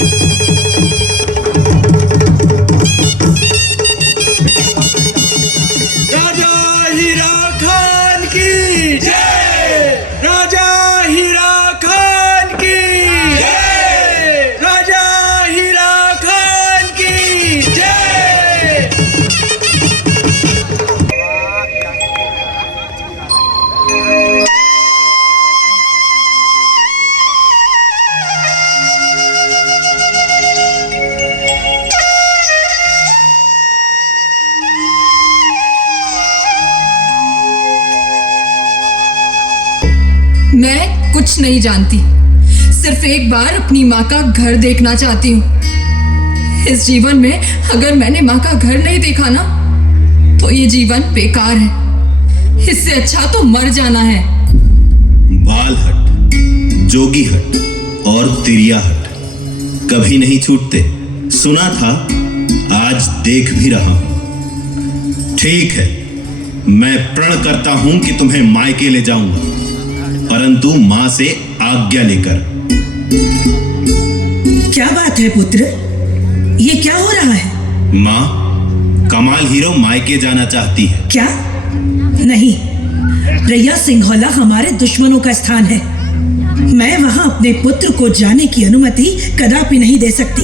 राजा हीरा खान की जय, राजा हीरा खान की जय, राजा हीरा खान की जय। मैं कुछ नहीं जानती, सिर्फ एक बार अपनी माँ का घर देखना चाहती हूँ। इस जीवन में अगर मैंने माँ का घर नहीं देखा ना, तो ये जीवन बेकार है। इससे अच्छा तो मर जाना है। बाल हट, जोगी हट और तिरिया हट कभी नहीं छूटते। सुना था, आज देख भी रहा हूं। ठीक है, मैं प्रण करता हूं कि तुम्हें मायके ले जाऊंगा, परंतु मां से आज्ञा लेकर। क्या बात है पुत्र, ये क्या हो रहा है? मां, कमाल हीरो मायके जाना चाहती है। क्या? नहीं, रैया सिंघौला हमारे दुश्मनों का स्थान है। मैं वहां अपने पुत्र को जाने की अनुमति कदापि नहीं दे सकती।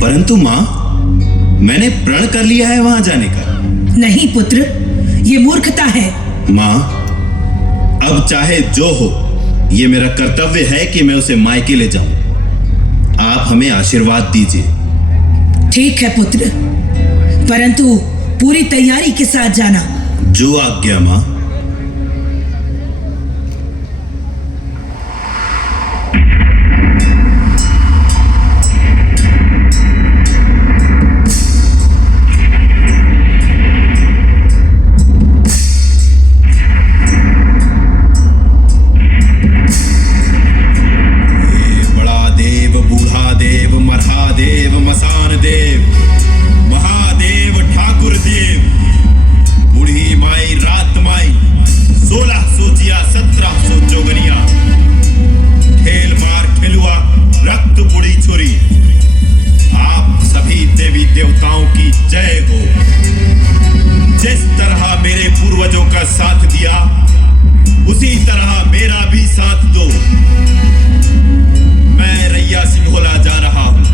परंतु मां, मैंने प्रण कर लिया है वहां जाने का। नहीं पुत्र, ये मूर्खता है। मां, अब चाहे जो हो, ये मेरा कर्तव्य है कि मैं उसे मायके ले जाऊं। आप हमें आशीर्वाद दीजिए। ठीक है पुत्र, परंतु पूरी तैयारी के साथ जाना। जो आज्ञा मां। देवताओं की जय हो। जिस तरह मेरे पूर्वजों का साथ दिया, उसी तरह मेरा भी साथ दो। मैं रैया सिंघौला जा रहा हूं।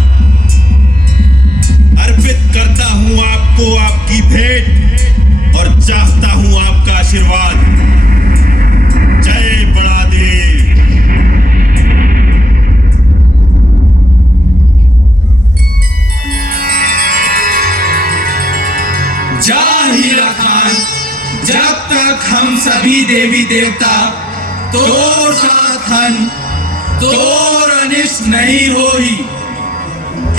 अर्पित करता हूं आपको आपकी भेंट और चाहता हूं आपका आशीर्वाद। जय बड़ा देव। जय हीरा खान, जब तक हम सभी देवी देवता तोर साथ हन, तोर अनिष्ट नहीं होई।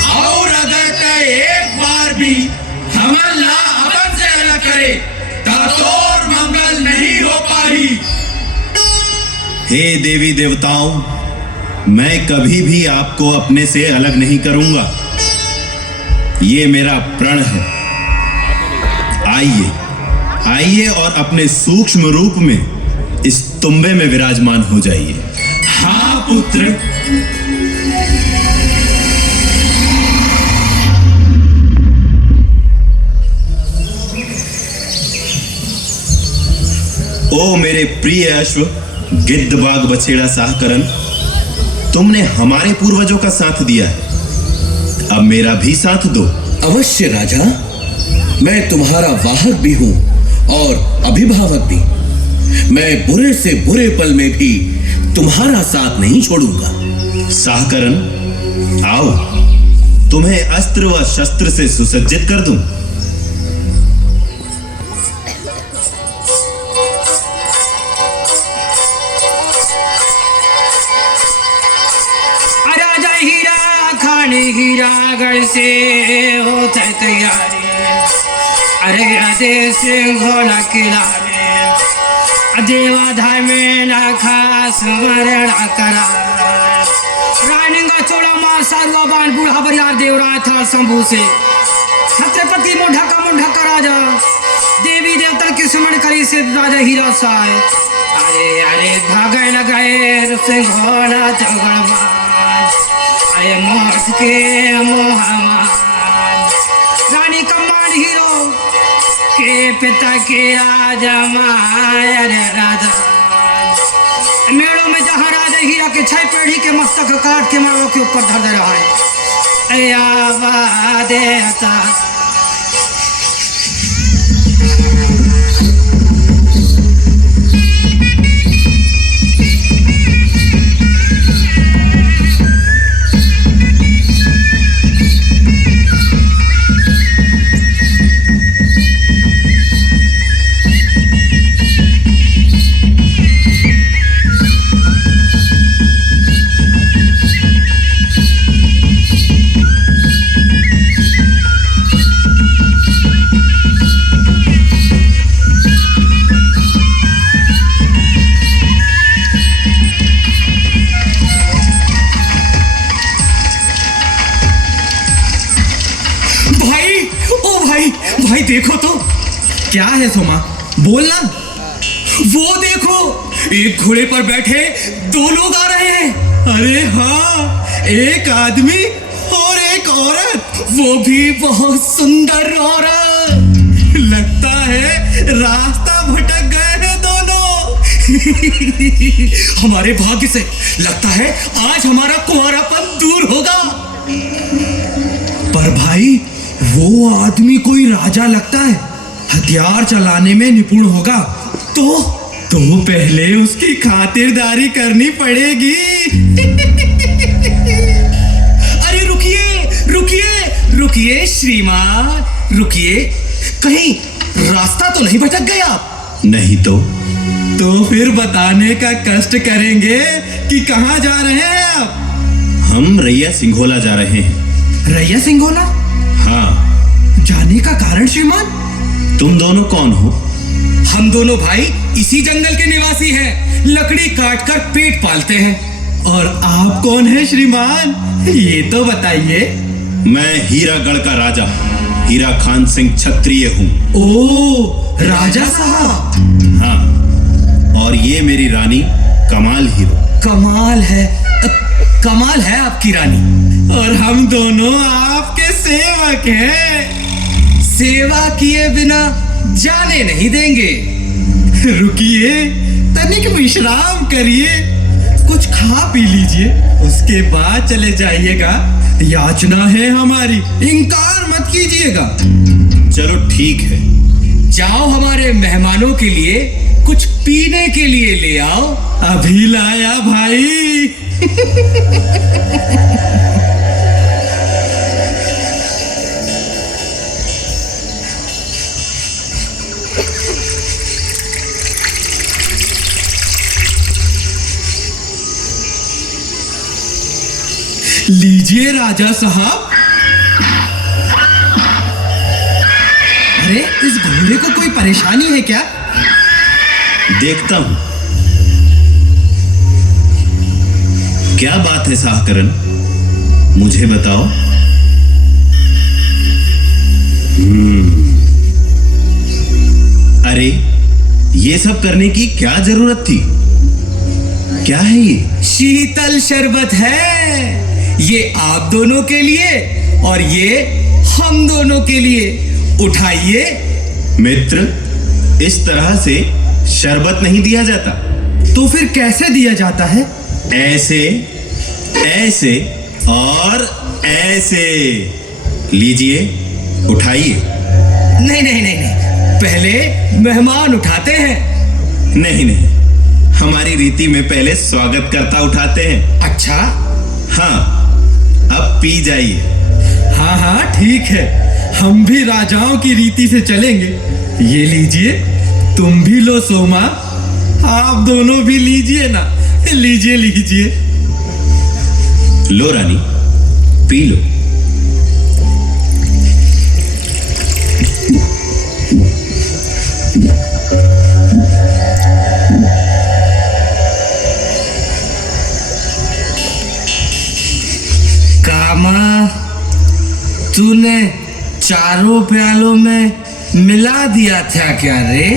और अगर तय एक बार भी हमन ला अपन से अलग करे, तो तोर मंगल नहीं हो पाई। हे देवी देवताओं, मैं कभी भी आपको अपने से अलग नहीं करूंगा। ये मेरा प्रण है। आइए, आइए और अपने सूक्ष्म रूप में इस तुम्बे में विराजमान हो जाइए। हाँ पुत्र। ओ मेरे प्रिय अश्व, गिद्ध बाघ बछेड़ा साहकरण, तुमने हमारे पूर्वजों का साथ दिया है, अब मेरा भी साथ दो। अवश्य राजा, मैं तुम्हारा वाहक भी हूं और अभिभावक भी। मैं बुरे से बुरे पल में भी तुम्हारा साथ नहीं छोड़ूंगा। साहकरण, आओ, तुम्हें अस्त्र व शस्त्र से सुसज्जित कर दूं। राजा हीरा खान हीरागढ़ से होता है तैयारी। अरे राधे सिंघौला किला में देवाधाय में नाखा स्मरण करा। रानीगा चोड़ा मां सारुआ बान बूढ़ा बरियार देवरा था शंभू से। छत्रपति मुंढा का राजा देवी देवता की सुमन करी से राजा हीरा साय। अरे अरे भागे लगाए सिंघौला झगड़वा। अरे मौत के मोहम्मद रानी कमान हीरो के पिता के राजा माया रे राजा मेड़ों में जहाँ राजा हीरा के 6 पीढ़ी के मस्तक काट के मड़ों के ऊपर धर दे रहा है। देता भाई देखो तो। क्या है सोमा, बोलना। वो देखो, एक घोड़े पर बैठे 2 लोग आ रहे हैं। अरे हाँ, एक आदमी और एक औरत, वो भी बहुत सुंदर औरत। लगता है रास्ता भटक गए हैं दोनों। हमारे भाग्य से लगता है आज हमारा कुंवारापन दूर होगा। पर भाई वो आदमी कोई राजा लगता है, हथियार चलाने में निपुण होगा। तो पहले उसकी खातिरदारी करनी पड़ेगी। अरे रुकिए रुकिए रुकिए श्रीमान, रुकिए। कहीं रास्ता तो नहीं भटक गए आप? नहीं तो फिर बताने का कष्ट करेंगे कि कहाँ जा रहे हैं आप? हम रैया सिंघोला जा रहे हैं। रैया सिंघोला? हाँ। जाने का कारण श्रीमान? तुम दोनों कौन हो? हम दोनों भाई इसी जंगल के निवासी हैं, लकड़ी काट कर पेट पालते हैं। और आप कौन हैं श्रीमान, ये तो बताइए। मैं हीरागढ़ का राजा हीरा खान सिंह क्षत्रिय हूँ। ओ राजा साहब। हाँ, और ये मेरी रानी कमाल हीरो। कमाल है आपकी रानी। और हम दोनों आपके सेवक हैं। सेवा किए बिना जाने नहीं देंगे। रुकिए, तनिक विश्राम करिए, कुछ खा पी लीजिए, उसके बाद चले जाइएगा। याचना है हमारी, इनकार मत कीजिएगा। चलो ठीक है। जाओ, हमारे मेहमानों के लिए कुछ पीने के लिए ले आओ। अभी लाया भाई। लीजिए राजा साहब। अरे इस घोड़े को कोई परेशानी है क्या? देखता हूं क्या बात है साहकरण, मुझे बताओ। अरे ये सब करने की क्या जरूरत थी? क्या है ये? शीतल शरबत है। ये आप दोनों के लिए और ये हम दोनों के लिए। उठाइए। मित्र, इस तरह से शरबत नहीं दिया जाता। तो फिर कैसे दिया जाता है? ऐसे, ऐसे और ऐसे। लीजिए, उठाइए। नहीं नहीं नहीं नहीं, पहले मेहमान उठाते हैं। नहीं नहीं, हमारी रीति में पहले स्वागतकर्ता उठाते हैं। अच्छा। हाँ, अब पी जाइए। हाँ हाँ ठीक है, हम भी राजाओं की रीति से चलेंगे। ये लीजिए, तुम भी लो सोमा, आप दोनों भी लीजिए ना। लीजिए लीजिए। लो रानी, पी लो। कामा, तूने चारों प्यालों में मिला दिया था क्या रे?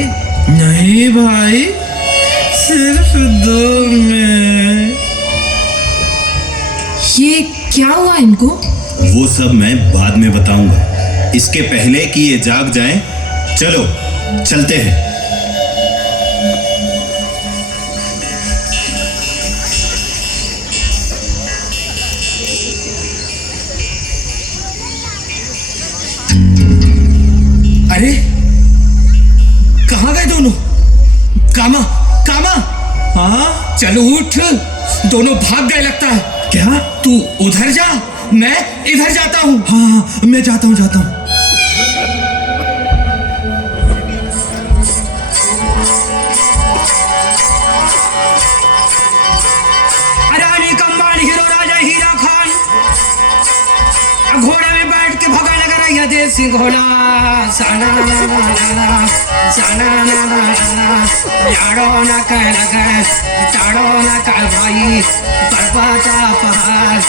नहीं भाई, सिर्फ 2 में। ये क्या हुआ इनको? वो सब मैं बाद में बताऊंगा, इसके पहले कि ये जाग जाएं, चलो चलते हैं। अरे कहाँ गए दोनों? कामा, कामा, हाँ चलो उठ, दोनों भाग गए लगता है। क्या? तू उधर जा, मैं इधर जाता हूँ। हाँ मैं जाता हूँ, जाता हूँ। रानी कम्बाल हीरो राजा हीरा खान घोड़े में बैठ के भगा लगा रहा देव सिंह घोड़ा साना यारो न कह लगे ताड़ो न कह भाई पर्वता पहाड़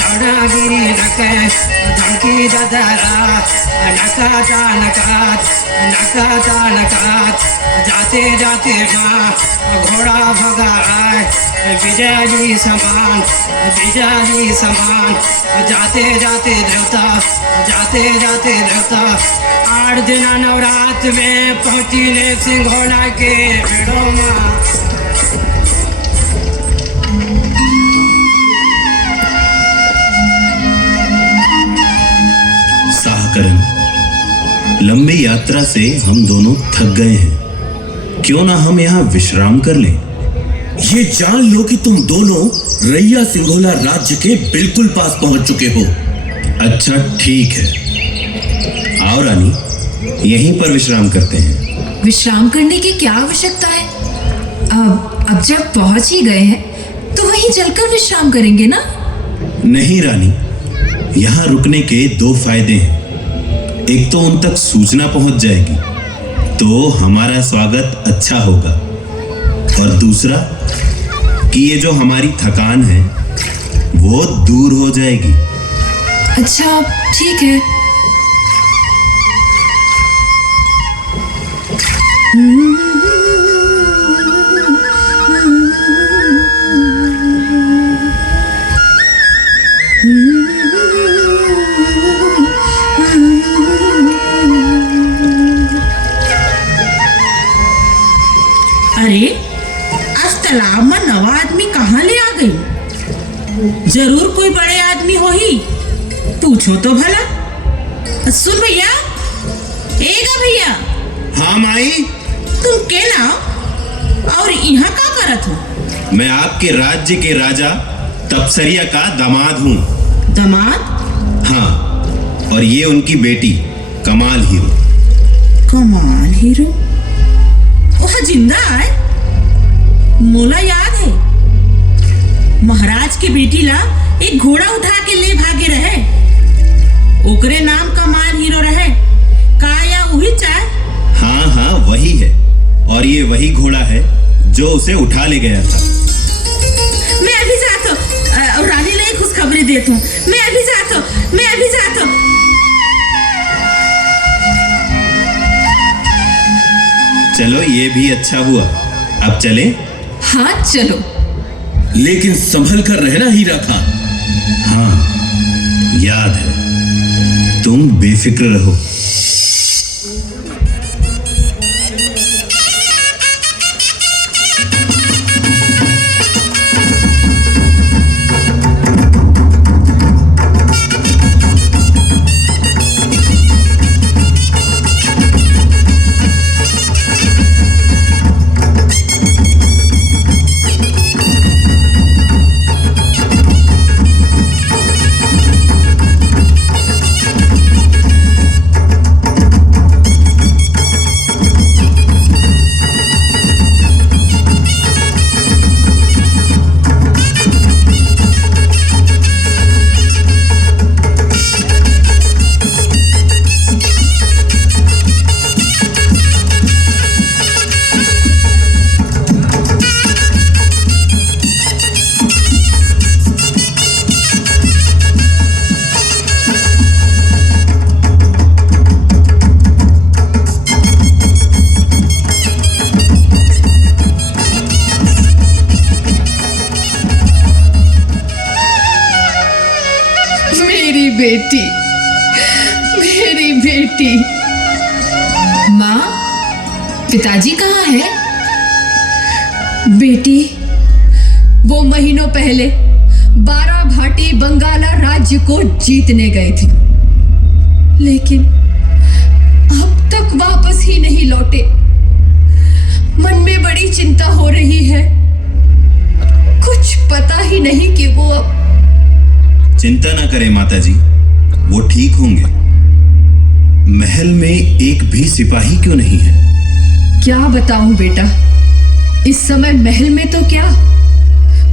दौड़ागिरी न कह धमकी ददरा नकाता नकात जाते जाते माँ घोड़ा भगा विजय जी समान जाते जाते देवता 8 दिन नवरात्र में पहुंची ने सिंघोड़ा के बेड़ों में। साहकरण, लंबी यात्रा से हम दोनों थक गए हैं, क्यों ना हम यहाँ विश्राम कर लें। ये जान लो कि तुम दोनों रैया सिंघोला राज्य के बिल्कुल पास पहुंच चुके हो। अच्छा ठीक है, आओ रानी, यहीं पर विश्राम करते हैं। विश्राम करने की क्या आवश्यकता है? अब जब पहुंच ही गए हैं तो वहीं चलकर विश्राम करेंगे ना? नहीं रानी, यहाँ रुकने के 2 फायदे हैं। एक तो उन तक सूचना पहुंच जाएगी तो हमारा स्वागत अच्छा होगा, और दूसरा कि ये जो हमारी थकान है वो दूर हो जाएगी। अच्छा ठीक है। अरे आज तालाब में नवा आदमी कहाँ ले आ गई? जरूर कोई बड़े आदमी हो ही, पूछो तो भला। सुन भैया, एगा भैया। हाँ माई। तुम के नाम और यहाँ का करत हो? मैं आपके राज्य के राजा तपसरिया का दामाद हूँ। दामाद? हाँ, और ये उनकी बेटी कमाल हीरो। कमाल हीरो? वह जिंदा है? मोला याद है, महाराज की बेटी ला एक घोड़ा उठा के ले भागे रहे, ओकरे नाम कमाल हीरो रहे का, या वही चाय? हाँ हाँ वही है, और ये वही घोड़ा है जो उसे उठा ले गया था। मैं अभी जाता हूँ और रानी ले खुशखबरी देता हूँ। मैं अभी जाता हूँ। चलो ये भी अच्छा हुआ, अब चले? हाँ चलो। लेकिन संभल कर रहना हीरा खान। हाँ याद है, तुम बेफिक्र रहो। मेरी बेटी, मेरी बेटी। माँ, पिताजी कहाँ हैं? बेटी, वो महीनों पहले 12 भाटी बंगाला राज्य को जीतने गए थे, लेकिन अब तक वापस ही नहीं लौटे। मन में बड़ी चिंता हो रही है, कुछ पता ही नहीं कि वो अब। चिंता ना करें माताजी, वो ठीक होंगे। महल में एक भी सिपाही क्यों नहीं है? क्या बताऊं बेटा, इस समय महल में तो क्या,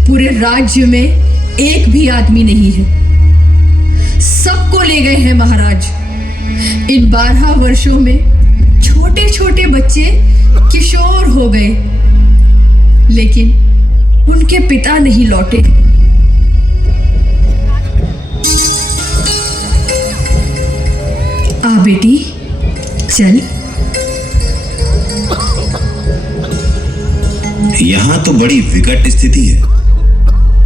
पूरे राज्य में एक भी आदमी नहीं है। सबको ले गए हैं महाराज। इन 12 वर्षों में छोटे छोटे बच्चे किशोर हो गए, लेकिन उनके पिता नहीं लौटे। आ बेटी, चल। यहाँ तो बड़ी विकट स्थिति है।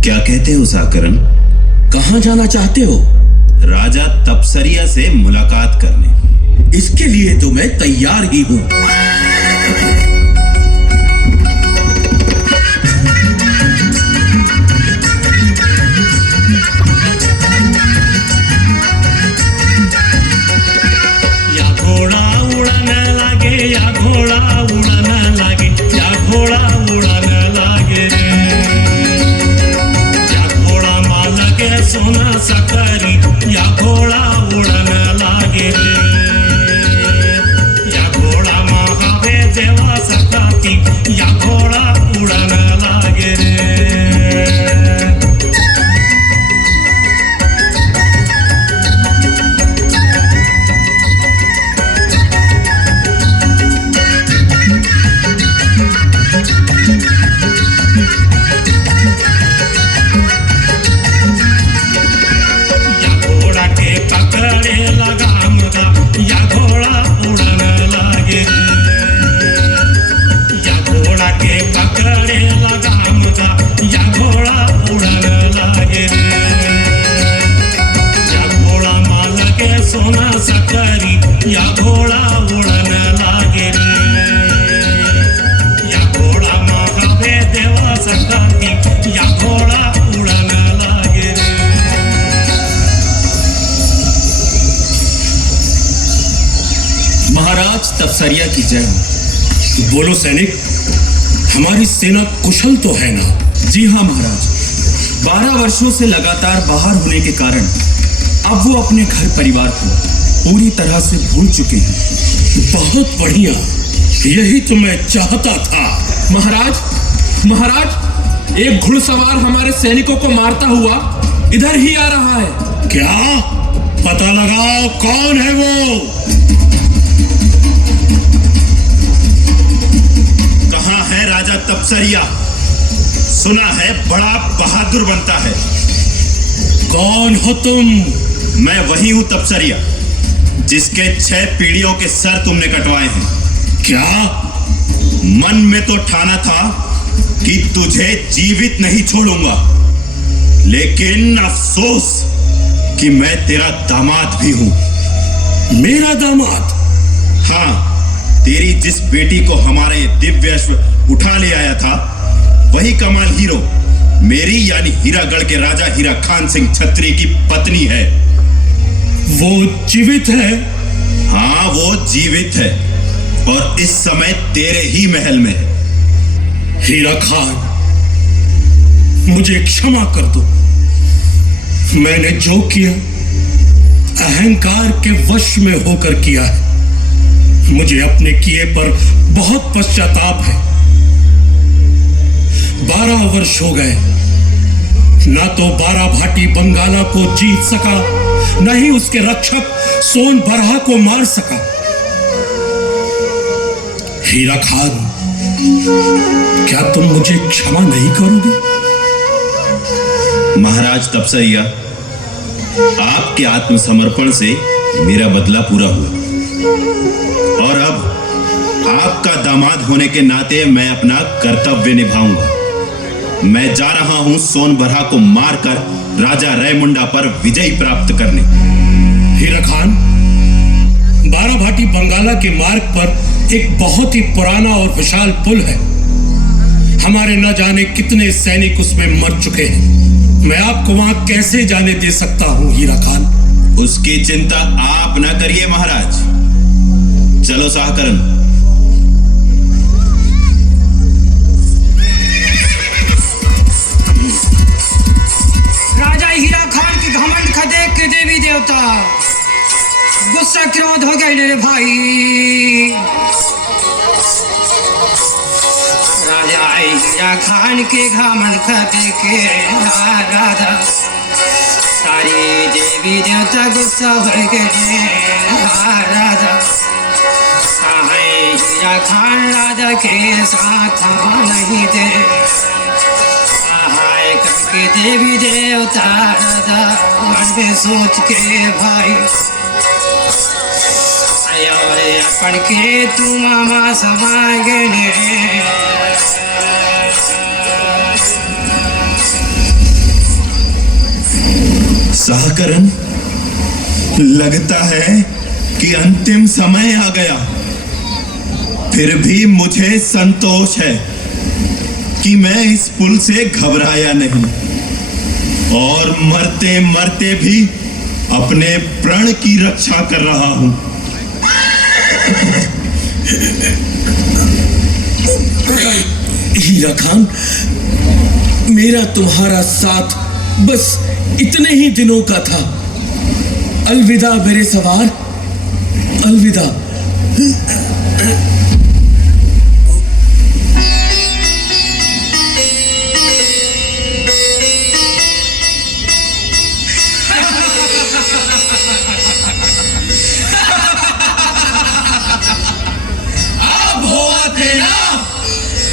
क्या कहते हो साकरन? कहाँ जाना चाहते हो? राजा तपसरिया से मुलाकात करने। इसके लिए तो मैं तैयार ही हूँ। या घोड़ा उड़ाने लागे, या घोड़ा उड़ाने लागे, या घोड़ा उड़ाने लागे रे। या घोड़ा माल के सोना सकरी, या घोड़ा उड़ाने लागे रे। या घोड़ा महावे देवा सकाती, या घोड़ा उड़ाने लागे रे। या घोड़ा के पकड़े लगाम दा, या घोड़ा उड़ाने लागे रे। या घोड़ा के पकड़े लगाम दा, या घोड़ा उड़ाने लागे रे। या घोड़ा माल के सोना सकरी, या घोड़ा उड़ाने लागे रे। या घोड़ा महावे देवा सकाती, या घोड़ा उड़ाने लागे रे। महाराज तपसरिया की जय हो। बोलो सैनिक, हमारी सेना कुशल तो है ना? जी हाँ महाराज, 12 वर्षों से लगातार बाहर होने के कारण अब वो अपने घर परिवार को पूरी तरह से भूल चुके हैं। बहुत बढ़िया, यही तो मैं चाहता था। महाराज, एक घुड़सवार हमारे सैनिकों को मारता हुआ इधर ही आ रहा है। क्या? पता लगाओ कौन है वो। कहाँ है राजा तपसरिया? सुना है बड़ा बहादुर बनता है। कौन हो तुम? मैं वही हूँ तपसरिया, जिसके 6 पीढ़ियों के सर तुमने कटवाए हैं। क्या? मन में तो ठाना था कि तुझे जीवित नहीं छोड़ूंगा, लेकिन अफसोस कि मैं तेरा दामाद भी हूं। मेरा दामाद? हाँ, तेरी जिस बेटी को हमारा ये दिव्य अश्व उठा ले आया था, वही कमाल हीरो मेरी यानी हीरागढ़ के राजा हीरा खान सिंह छत्री की पत्नी है। वो जीवित है? हाँ, वो जीवित है और इस समय तेरे ही महल में है। हीरा खान, मुझे क्षमा कर दो। मैंने जो किया अहंकार के वश में होकर किया है। मुझे अपने किए पर बहुत पश्चाताप है। 12 वर्ष हो गए, ना तो 12 भाटी बंगाला को जीत सका, न ही उसके रक्षक सोन बरहा को मार सका। हीरा खान, क्या तुम मुझे क्षमा नहीं करोगे? महाराज तपसरिया, आपके आत्मसमर्पण से मेरा बदला पूरा हुआ और अब आपका दामाद होने के नाते मैं अपना कर्तव्य निभाऊंगा। मैं जा रहा हूं सोनभरा को मारकर राजा रयमुंडा पर विजय प्राप्त करने। हीरा खान, बाराभाटी बंगाला के मार्ग पर एक बहुत ही पुराना और विशाल पुल है। हमारे न जाने कितने सैनिक उसमें मर चुके हैं। मैं आपको वहां कैसे जाने दे सकता हूं हीरा खान? उसकी चिंता आप न करिए महाराज। चलो साहकरण। राजा हीरा खान की घमंड का देख के देवी देवता गुस्सा क्रोध हो गए रे भाई। राजा हीरा खान के घमंड का देख के राजा सारी देवी देवता गुस्सा हो गए। राजा हीरा खान राजा के साथ नहीं दे करके देवी देवता राजा मन में सोच के भाई और अपन के तू मामा समागे साहकरण, लगता है कि अंतिम समय आ गया। फिर भी मुझे संतोष है कि मैं इस पुल से घबराया नहीं और मरते मरते भी अपने प्राण की रक्षा कर रहा हूं। हीरा खान, मेरा तुम्हारा साथ बस इतने ही दिनों का था। अलविदा मेरे सवार, अलविदा।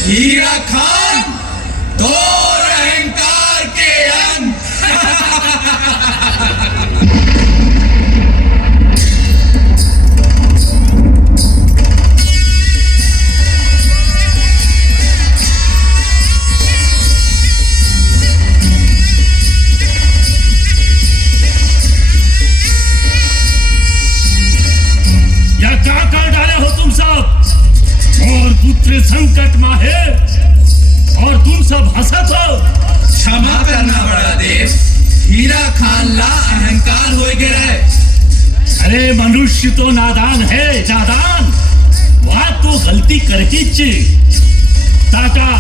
हीरा खान, तो अहंकार के अंत। या क्या कर डाले हो तुम सब? और पुत्र संकट में है और तुम सब हंसत हो। क्षमा करना बड़ा देव, हीरा खान ला अहंकार हो गया। अरे मनुष्य तो नादान है, नादान। वह तो गलती करके ची ताका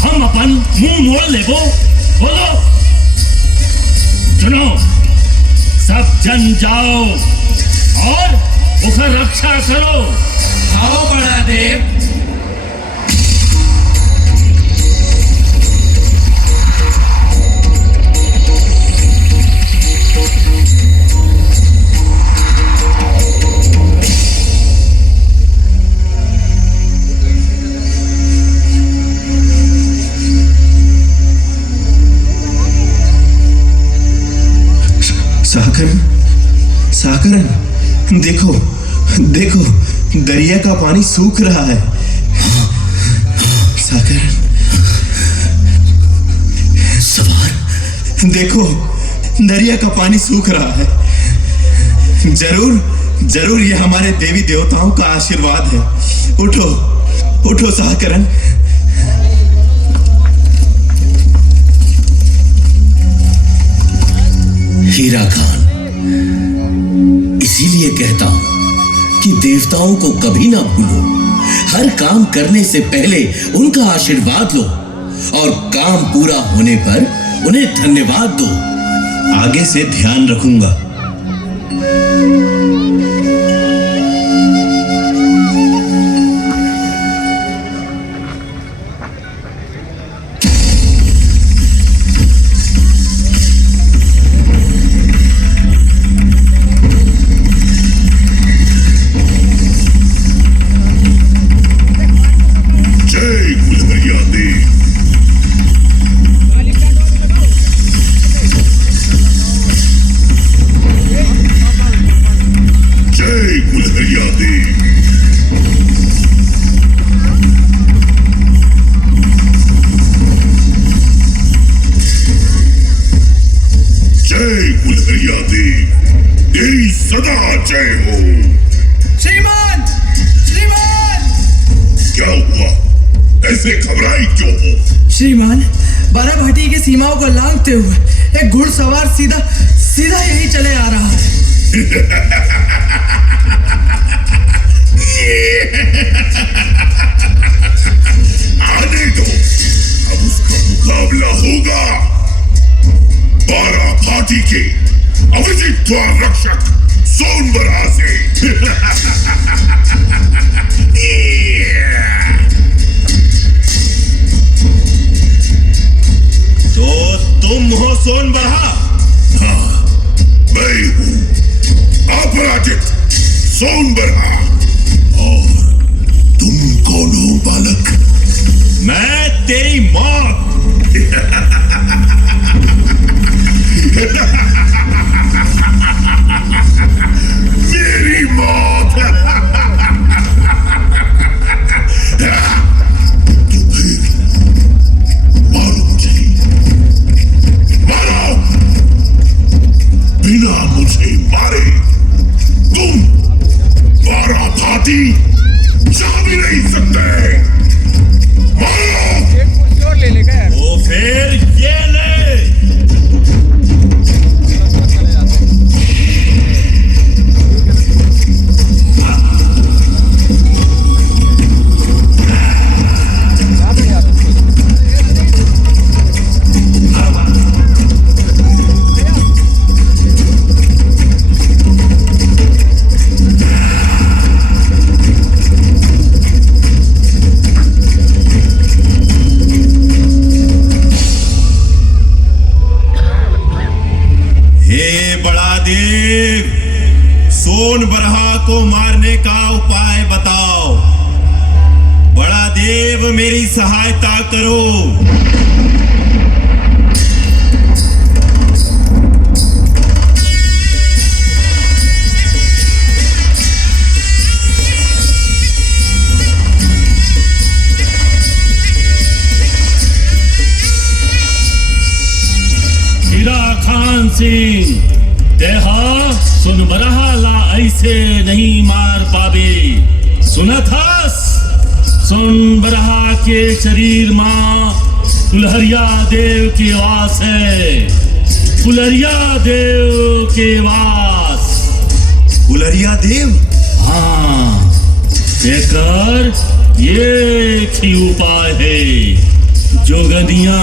हम अपन मुंह मोड़ लेबो। बोलो, सुनो, सब जन जाओ और उसे रक्षा करो। आओ बड़ा देव। साहकरण, देखो देखो, दरिया का पानी सूख रहा है। साहकरण, सवार, देखो दरिया का पानी सूख रहा है। जरूर जरूर ये हमारे देवी देवताओं का आशीर्वाद है। उठो उठो साहकरण। हीरा खान, इसीलिए कहता हूं कि देवताओं को कभी ना भूलो। हर काम करने से पहले उनका आशीर्वाद लो और काम पूरा होने पर उन्हें धन्यवाद दो। आगे से ध्यान रखूंगा। जय हो। श्रीमान, श्रीमान, क्या हुआ? ऐसे घबराई क्यों हो? श्रीमान, बाराभाटी की सीमाओं को लांघते हुए एक घुड़सवार सीधा सीधा यही चले आ रहा है। आने दो, अब उसका मुकाबला होगा बाराभाटी के अविजित द्वार रक्षक सोनबरहा से। तो तुम हो सोनबरहा? हाँ, मैं हूँ अपराजित सोनबरहा। और तुम कौन हो बालक? मैं तेरी मौत। मेरी मौत। तो फिर मारो मुझे, मारो। बिना मुझे मारे तुम बाराभाटी जा भी नहीं सकते। मारो। तो फिर ये ले। सोनबरहा को मारने का उपाय बताओ। बड़ा देव मेरी सहायता करो। हीरा खान सिंह, देहा सोनबरहा ला ऐसे नहीं मार पावे। सुना थास? सोनबरहा के शरीर मां कुल्हरिया देव के वास है। कुल्हरिया देव के वास। कुल्हरिया देव? हाँ, देकर ये ही उपाय है। जोगनिया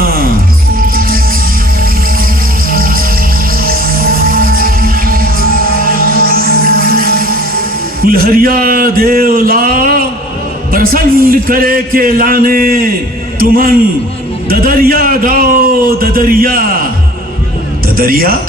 कुल्हरिया देवला प्रसन्न करे के लाने तुमन ददरिया गाओ। ददरिया ददरिया?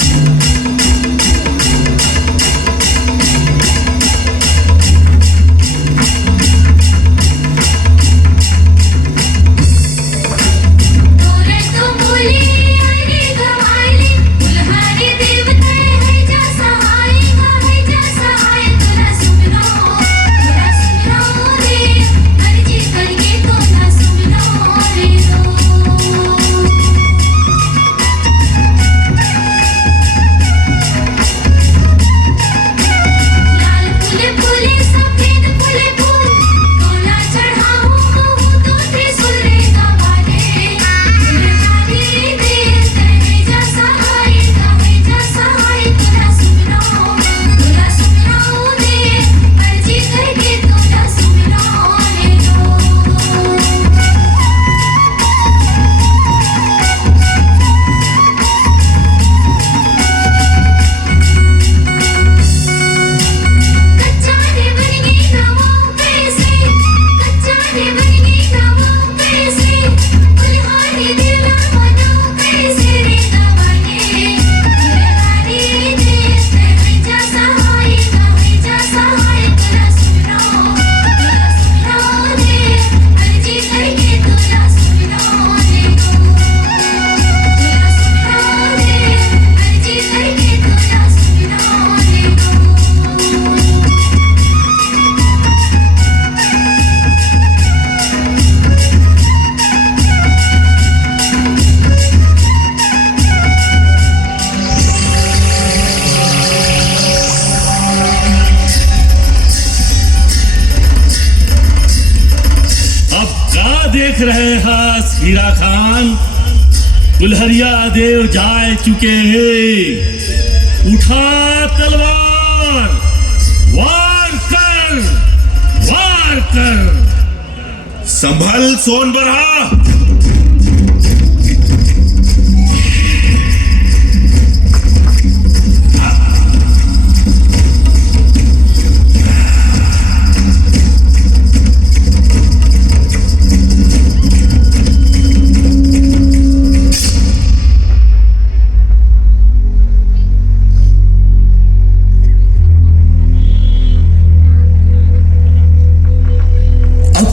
देख रहे हस हीरा खान, दुल्हरिया देव जाए चुके हैं। उठा तलवार, वार कर, वार कर। संभल सोनबरहा।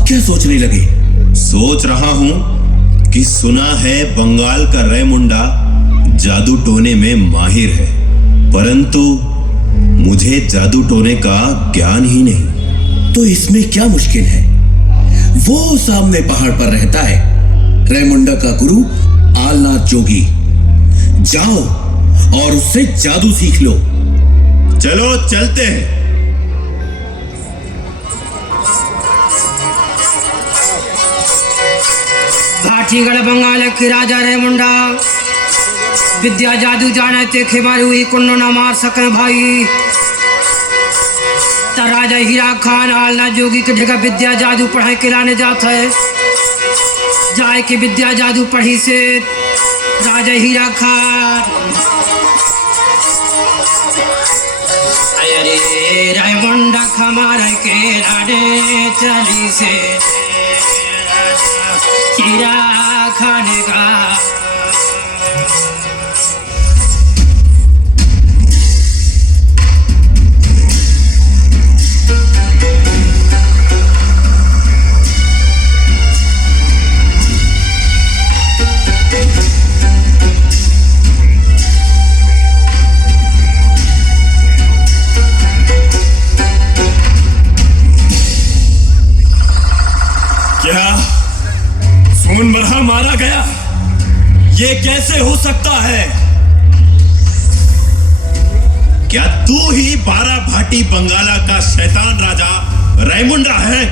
क्या सोचने लगे? सोच रहा हूं कि सुना है बंगाल का रेमुंडा जादू टोने में माहिर है, परंतु मुझे जादू टोने का ज्ञान ही नहीं। तो इसमें क्या मुश्किल है? वो सामने पहाड़ पर रहता है, रेमुंडा का गुरु आलनाथ जोगी। जाओ और उससे जादू सीख लो। चलो चलते हैं। भाटीगढ़ बंगाल के राजा रेमुंडा विद्या जादू जाने ते खेमारी हुई कुन्नो ना मार सके भाई। त राजा हीरा खान आलना जोगी के जगह विद्या जादू पढ़ाई के लाने जाता है। जाए के विद्या जादू पढ़ी से राजा हीरा खान अरे रेमुंडा खमार के लाने चली से हीरा खान का क्या सोनबरहा मारा गया? ये कैसे हो सकता है? क्या तू ही 12 भाटी बंगाला का शैतान राजा रेमुंडा है?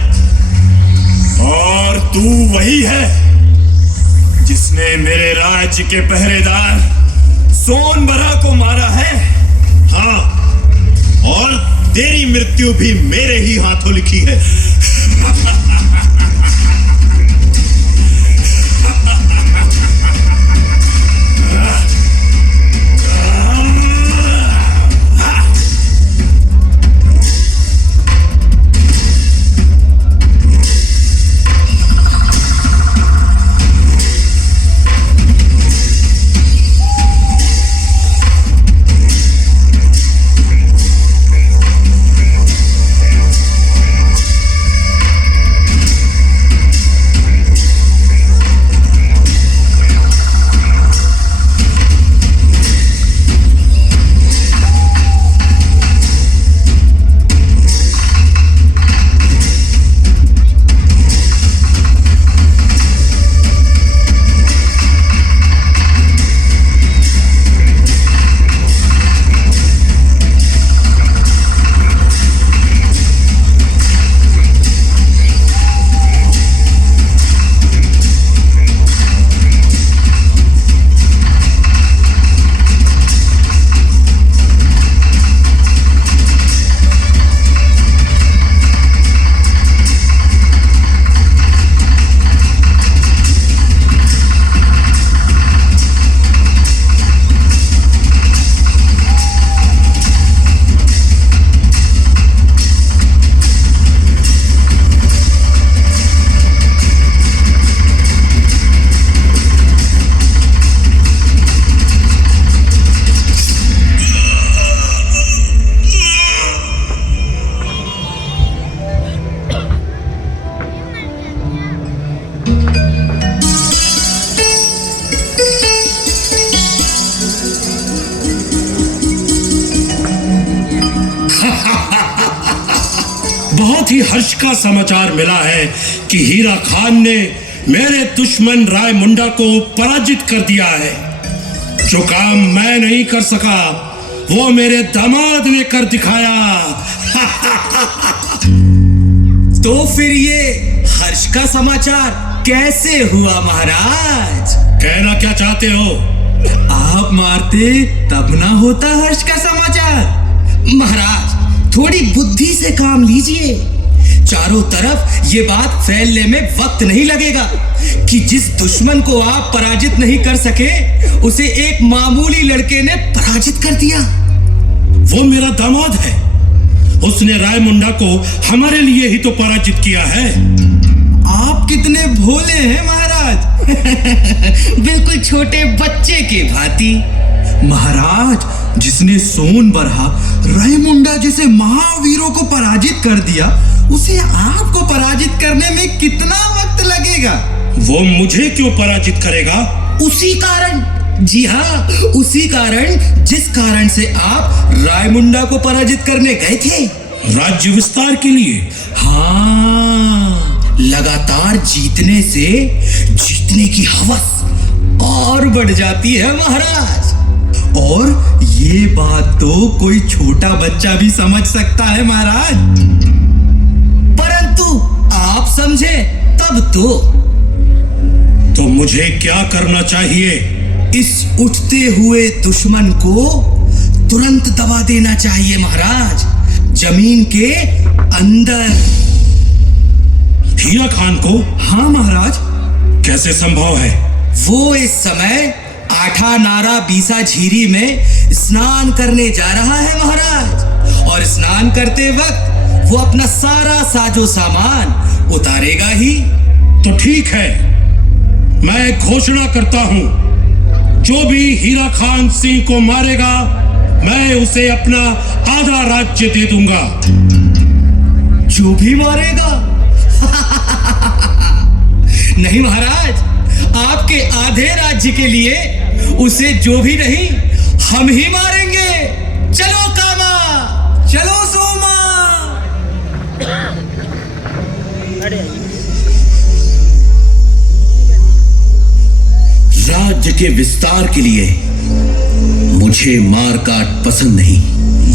और तू वही है जिसने मेरे राज्य के पहरेदार सोनबरहा को मारा है? हाँ, और तेरी मृत्यु भी मेरे ही हाथों लिखी है। बहुत ही हर्ष का समाचार मिला है कि हीरा खान ने मेरे दुश्मन रायमुंडा को पराजित कर दिया है। जो काम मैं नहीं कर सका वो मेरे दामाद ने कर दिखाया। तो फिर ये हर्ष का समाचार कैसे हुआ महाराज? कहना क्या चाहते हो? आप मारते तब ना होता हर्ष का समाचार। महाराज थोड़ी बुद्धि से काम लीजिए। चारों तरफ ये बात फैलने में वक्त नहीं लगेगा कि जिस दुश्मन को आप पराजित नहीं कर सके उसे एक मामूली लड़के ने पराजित कर दिया। वो मेरा दामाद है। उसने रायमुंडा को हमारे लिए ही तो पराजित किया है। आप कितने भोले हैं महाराज। बिल्कुल छोटे बच्चे के भांति। महाराज जिसने सोन बरहा रायमुंडा जैसे महावीरों को पराजित कर दिया, उसे आपको पराजित करने में कितना वक्त लगेगा? वो मुझे क्यों पराजित करेगा? उसी कारण, जी हाँ, उसी कारण जिस कारण से आप रायमुंडा को पराजित करने गए थे। राज्य विस्तार के लिए। हाँ, लगातार जीतने से जीतने की हवस और बढ़ जाती है महाराज। और ये बात तो कोई छोटा बच्चा भी समझ सकता है महाराज। परंतु आप समझे तब तो मुझे क्या करना चाहिए? इस उठते हुए दुश्मन को तुरंत दबा देना चाहिए महाराज, जमीन के अंदर। हीरा खान को? हाँ महाराज। कैसे संभव है? वो इस समय आठा नारा बीसा झीरी में स्नान करने जा रहा है महाराज, और स्नान करते वक्त वो अपना सारा साजो सामान उतारेगा ही। तो ठीक है, मैं घोषणा करता हूं, जो भी हीरा खान सिंह को मारेगा मैं उसे अपना आधा राज्य दे दूंगा। जो भी मारेगा? नहीं महाराज, आपके आधे राज्य के लिए उसे जो भी नहीं, हम ही मारेंगे। चलो कामा, चलो सोमा। राज्य के विस्तार के लिए मुझे मारकाट पसंद नहीं।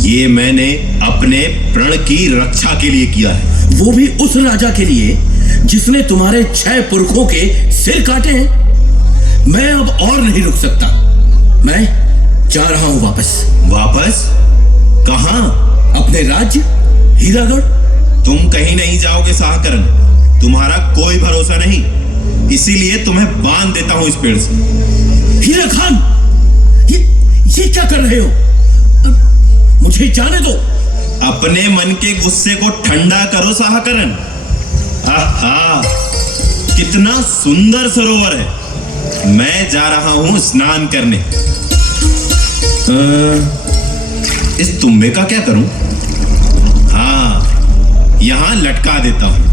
ये मैंने अपने प्रण की रक्षा के लिए किया है। वो भी उस राजा के लिए जिसने तुम्हारे 6 पुरखों के सिर काटे हैं। मैं अब और नहीं रुक सकता। मैं जा रहा हूं वापस। वापस? कहां? अपने राज्य हीरागढ़। तुम कहीं नहीं जाओगे साहकरण, तुम्हारा कोई भरोसा नहीं, इसीलिए तुम्हें बांध देता हूं इस पेड़ से। हीरा खान, ये क्या कर रहे हो? मुझे जाने दो। अपने मन के गुस्से को ठंडा करो साहकरण। आहा, कितना सुंदर सरोवर है। मैं जा रहा हूं स्नान करने। इस तुम्बे का क्या करूं? हाँ, यहां लटका देता हूं।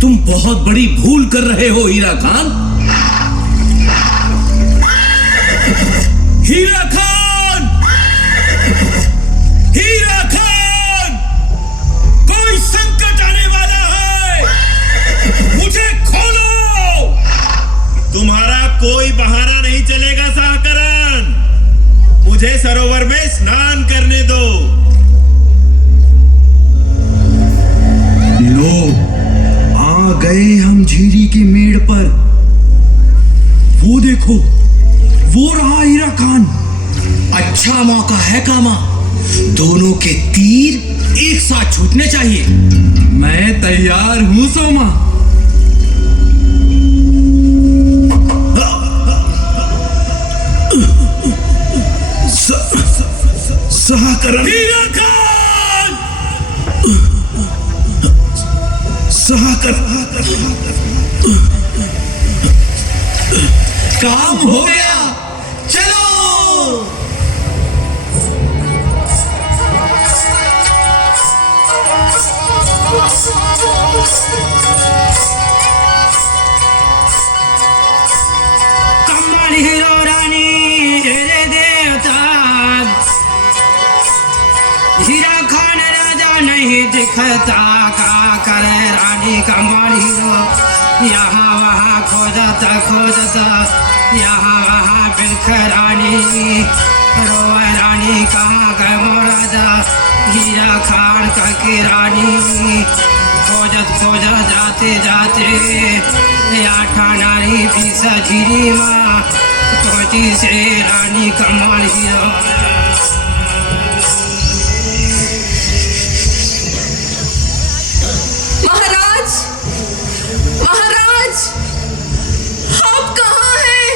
तुम बहुत बड़ी भूल कर रहे हो हीरा खान। हीरा खान! हीरा खान! कोई संकट आने वाला है, मुझे खोलो। तुम्हारा कोई बहाना नहीं चलेगा साहकरण, मुझे सरोवर में स्नान करने दो। लो, आ गए हम झीरी की मेड़ पर। वो देखो, वो रहा हीरा खान। अच्छा मौका है कामा, दोनों के तीर एक साथ छूटने चाहिए। मैं तैयार हूं सोमा। साहकरण, हीरा खान! साहकरण, काम हो गया, चलो। कमल हीरो रानी रे देवता, हीरा खान राजा नहीं दिखता, का करे रानी कमल हीरो। यहाँ वहाँ खोजता खोजता, यहाँ वहाँ बिलख रानी, रोए रानी कहाँ गए मोरादा, हीरा खान का की रानी। खोजत जाते जाते आठा नारी पीसा झीरी माँ पहुँची से रानी कमाल हीरा। महाराज, महाराज, आप कहाँ हैं?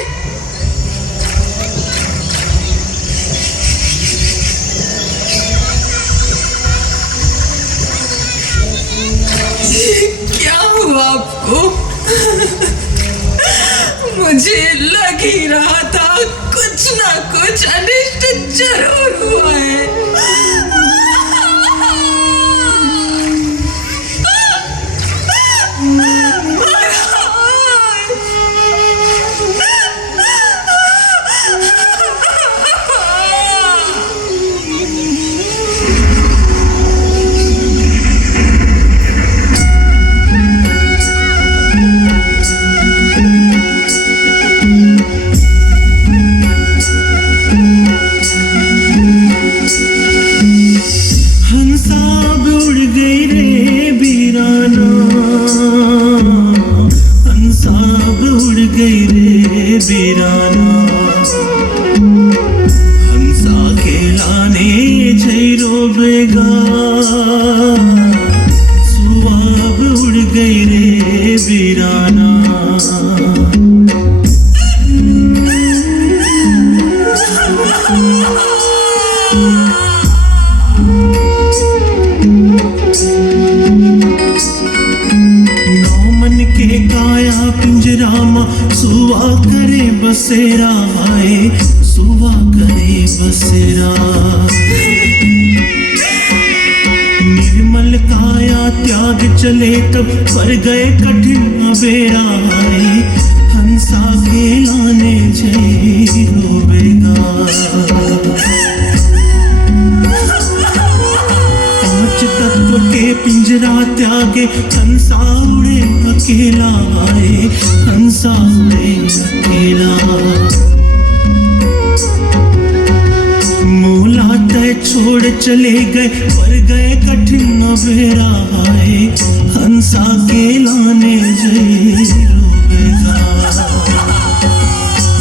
क्या हुआ आपको? मुझे लग ही रहा था कुछ ना कुछ अनिष्ट जरूर हुआ है। सुवा करे बसेरा आए, सुवा करे बसेरा। निर्मल काया त्याग चले तब पर गए कठिन बेरा आए, हंसा के लाने जय रोबेगा। पांच तत्व के पिंजरा त्यागे हंसा उड़े अकेला आए, हंसा उड़े अकेला। मूला तय छोड़ चले गए पर गए कठिन बेरा आए, हंसा के लाने जय रोबेगा।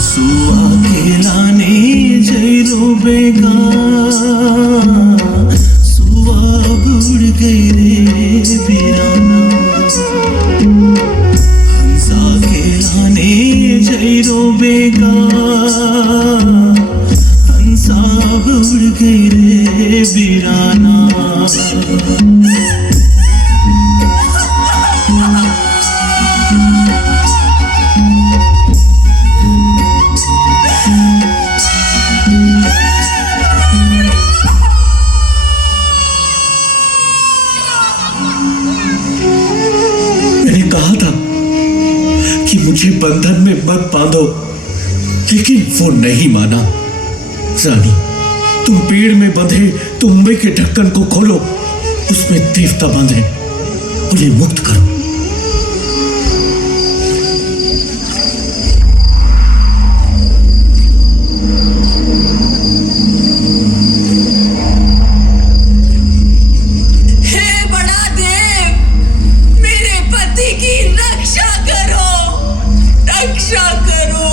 सुआ के लाने जय रोबेगा, सुआ उड़ गई रे वीराना। हंसा के लाने जय रोबेगा, हंसा उड़ गई रे वीराना। मैंने कहा था कि मुझे बंधन में मत बांधो, लेकिन वो नहीं माना। रानी, तुम पेड़ में बंधे तुम्बे के ढक्कन को खोलो, उसमें देवता बंद है, उन्हें मुक्त करो। हे बड़ा देव, मेरे पति की रक्षा करो, रक्षा करो।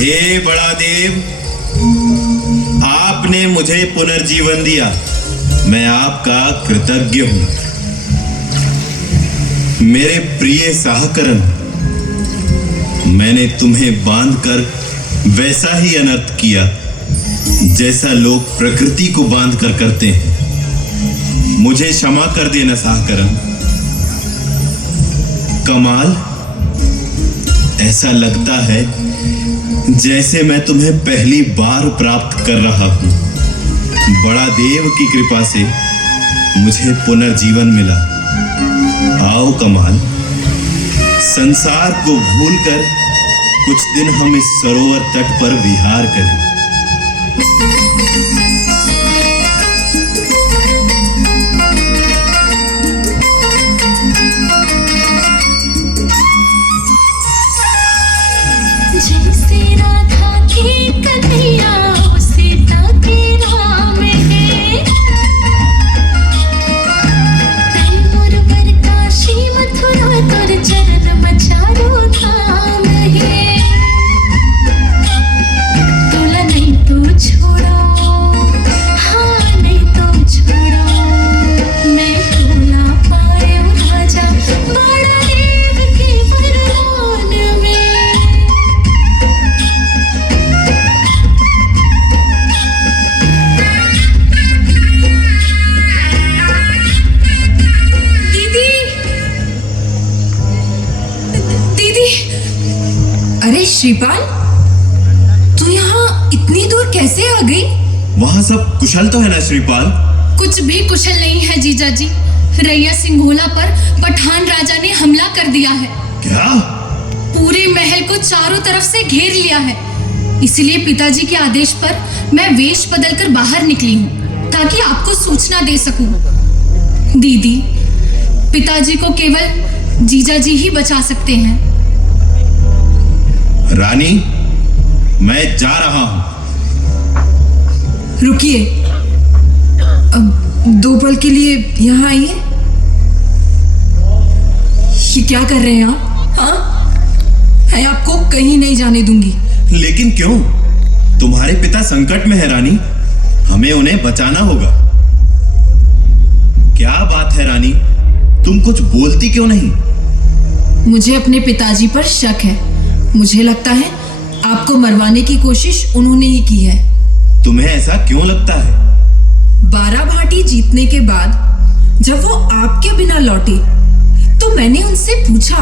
हे बड़ा देव, आपने मुझे पुनर्जीवन दिया, मैं आपका कृतज्ञ हूं। मेरे प्रिय साहकरण, मैंने तुम्हें बांधकर वैसा ही अनर्थ किया जैसा लोग प्रकृति को बांधकर करते हैं। मुझे क्षमा कर देना साहकरण। कमाल, ऐसा लगता है जैसे मैं तुम्हें पहली बार प्राप्त कर रहा हूं। बड़ा देव की कृपा से मुझे पुनर्जीवन मिला। आओ कमाल, संसार को भूलकर कुछ दिन हम इस सरोवर तट पर विहार करें। जैसे राधा की कन्हैया सीता के राम है, तैमूर काशी मथुरा तुर चरण मचारो धाम है। तोला नहीं तो छोड़ो, हाँ नहीं तो छोड़ो, मैं तोला पाए राजा बड़ा देव के वरदान में। अरे श्रीपाल, तू यहाँ इतनी दूर कैसे आ गई? वहां सब कुशल तो है ना श्रीपाल? कुछ भी कुशल नहीं है जीजा जी। रैया सिंघोला पर पठान राजा ने हमला कर दिया है। क्या? पूरे महल को चारों तरफ से घेर लिया है। इसलिए पिताजी के आदेश पर मैं वेश बदलकर बाहर निकली हूँ ताकि आपको सूचना दे सकूं। दीदी, पिताजी को केवल जीजा जी ही बचा सकते हैं। रानी, मैं जा रहा हूं। रुकिए, अब 2 पल के लिए यहाँ आइए। ये क्या कर रहे हैं आप? हाँ, मैं आपको कहीं नहीं जाने दूंगी। लेकिन क्यों? तुम्हारे पिता संकट में है रानी, हमें उन्हें बचाना होगा। क्या बात है रानी, तुम कुछ बोलती क्यों नहीं? मुझे अपने पिताजी पर शक है। मुझे लगता है आपको मरवाने की कोशिश उन्होंने ही की है। तुम्हें ऐसा क्यों लगता है? 12 भाटी जीतने के बाद जब वो आपके बिना लौटे तो मैंने उनसे पूछा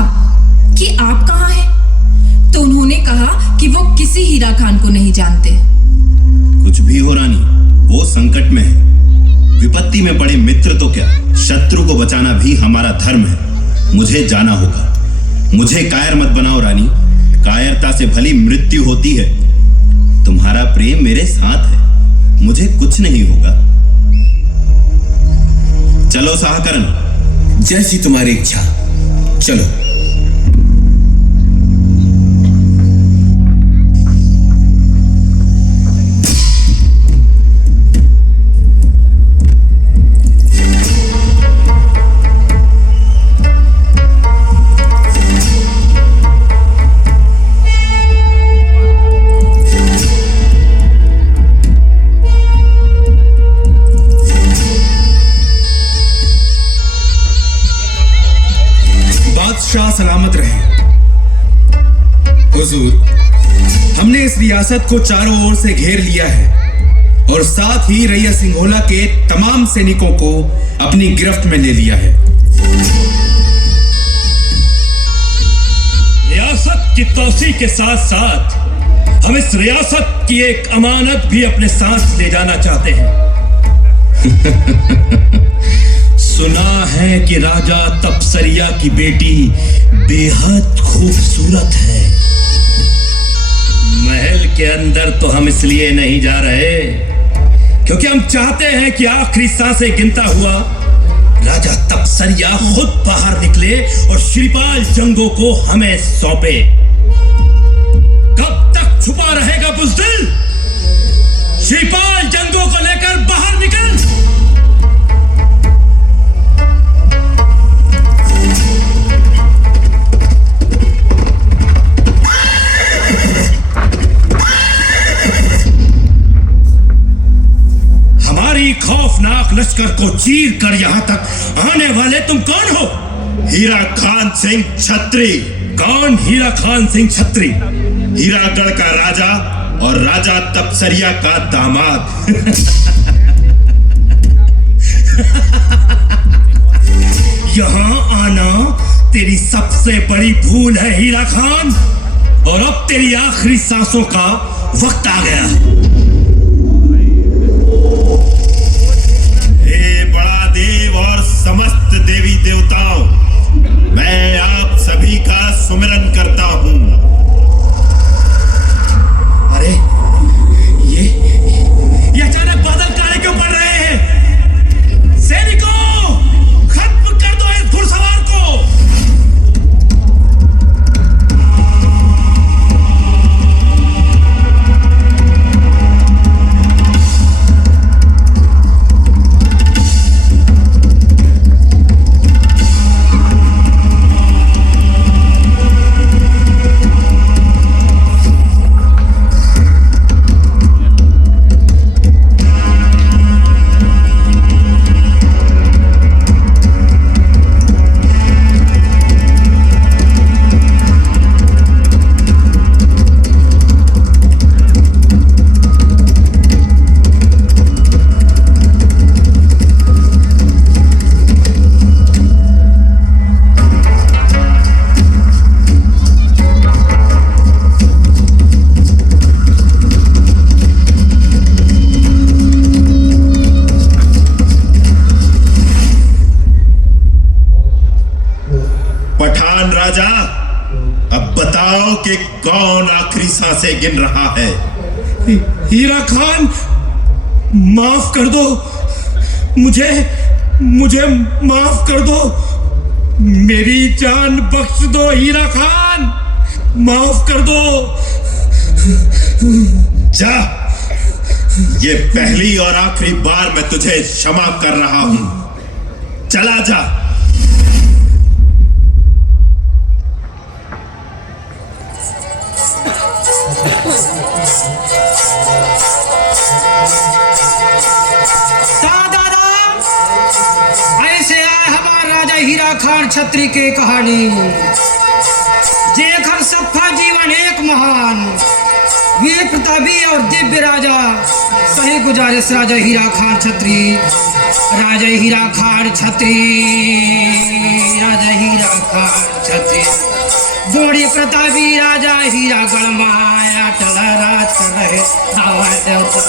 कि आप कहाँ हैं, तो उन्होंने कहा कि वो किसी हीरा खान को नहीं जानते। कुछ भी हो रानी, वो संकट में है। विपत्ति में पड़े मित्र तो क्या, शत्रु को बचाना भी हमारा धर्म है। मुझे जाना होगा। मुझे कायर मत बनाओ रानी, कायरता से भली मृत्यु होती है। तुम्हारा प्रेम मेरे साथ है, मुझे कुछ नहीं होगा। चलो साहकरण। जैसी तुम्हारी इच्छा, चलो। बादशाह सलामत रहे। हुजूर, हमने इस रियासत को चारों ओर से घेर लिया है और साथ ही रैया सिंघोला के तमाम सैनिकों को अपनी गिरफ्त में ले लिया है। रियासत की तोसी के साथ साथ हम इस रियासत की एक अमानत भी अपने साथ ले जाना चाहते हैं। सुना है कि राजा तपसरिया की बेटी बेहद खूबसूरत है। महल के अंदर तो हम इसलिए नहीं जा रहे क्योंकि हम चाहते हैं कि आखिरी सांसें गिनता हुआ राजा तपसरिया खुद बाहर निकले और श्रीपाल जंगों को हमें सौंपे। कब तक छुपा रहेगा बुज़दिल? श्रीपाल जंगों को लेकर बाहर निकल। हमारी खौफनाक लश्कर को चीर कर यहां तक आने वाले तुम कौन हो? हीरा खान सिंह छत्री। कौन हीरा खान सिंह छत्री? हीरागढ़ का राजा और राजा तपसरिया का दामाद। यहां आना तेरी सबसे बड़ी भूल है हीरा खान, और अब तेरी आखिरी सांसों का वक्त आ गया। हे बड़ा देव और समस्त देवी देवताओं, से गिन रहा है। हीरा खान, माफ कर दो मुझे माफ कर दो, मेरी जान बख्श दो हीरा खान, माफ कर दो। जा, ये पहली और आखिरी बार मैं तुझे क्षमा कर रहा हूं, चला जा। ऐसे आए हमारा राजा हीरा खान छत्री के कहानी, जेखर सफा जीवन एक महान वीर प्रतापी और दिव्य राजा। सही गुजारिश राजा हीरा खान छत्री, राजा हीरा खान छत्री, राजा हीरा खान छत्री, गोड़ी प्रतापी राजा हीरा गढ़माया टला राज कर रहे हमारे देवता।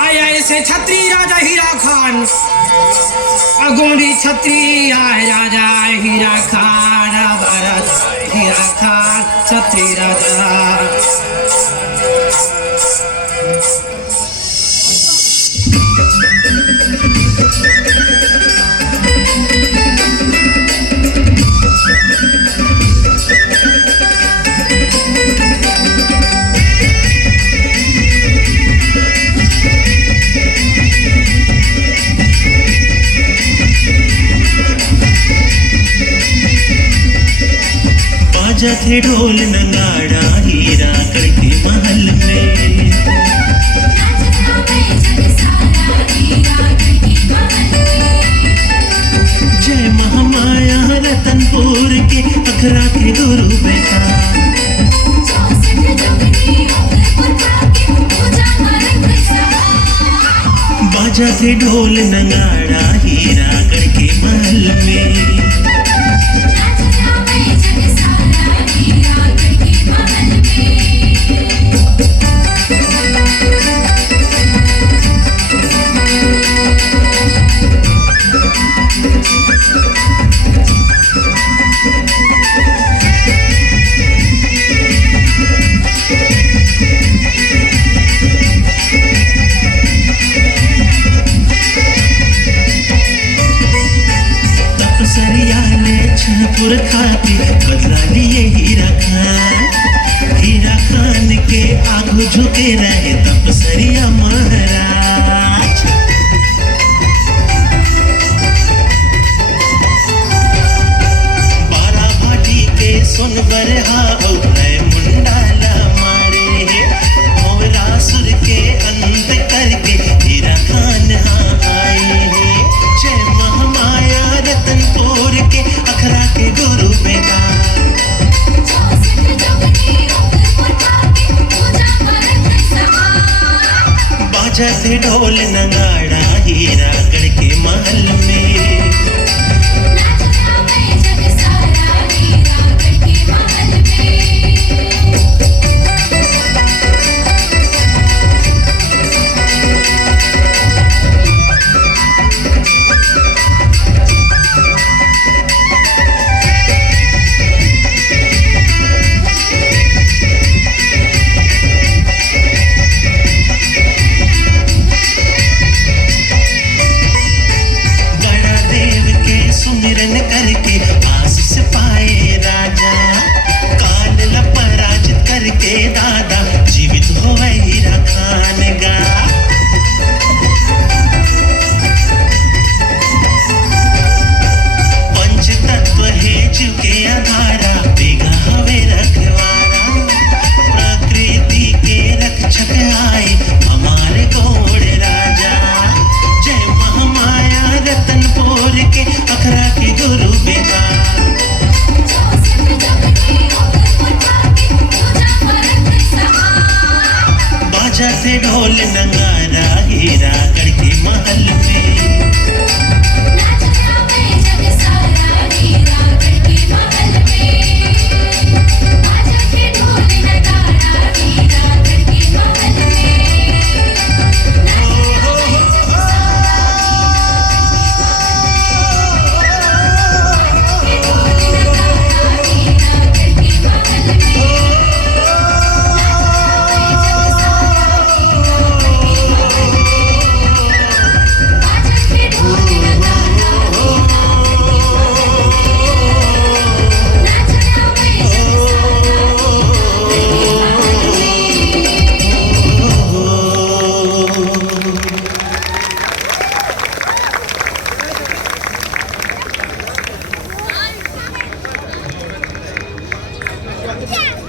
आया ऐसे छत्री राजा हीरा खान, अगोरी छत्री आए राजा हीरा खान, भरत हीरा खान छत्री राजा। बाजा थे ढोल नगाड़ा हीरा करके महल में, जय महामाया रतनपुर के अखरा के गुरु बेटा। बाजा थे ढोल नगाड़ा हीरा करके महल में, छपुर खाती बदला लिए हीरा खान के आगू झुके रहे तपसरिया महाराज। बारा भाटी के सुन बरहा मुंडाला मारे, भोलासुर के अंत करके हीरा खान आए। जय महामाया रतनपुर के अखरा के गुरु बेटा। बाजा से ढोल नगाड़ा हीरा गढ़ के महल में, सुमिरन करके आशीष पाए राजा, काल पराजित करके दादा जीवित हो हीरा खान गा। पंच तत्व है चुके अधारा, बेगा हवे रखवारा, प्रकृति के रक्षक आए हमारे गोड़ राजा। जय महामाया रतनपुर के अखरा के गुरु बेटा। बाजा से ढोल नगाड़ा हीरा गढ़ के महल में, क्या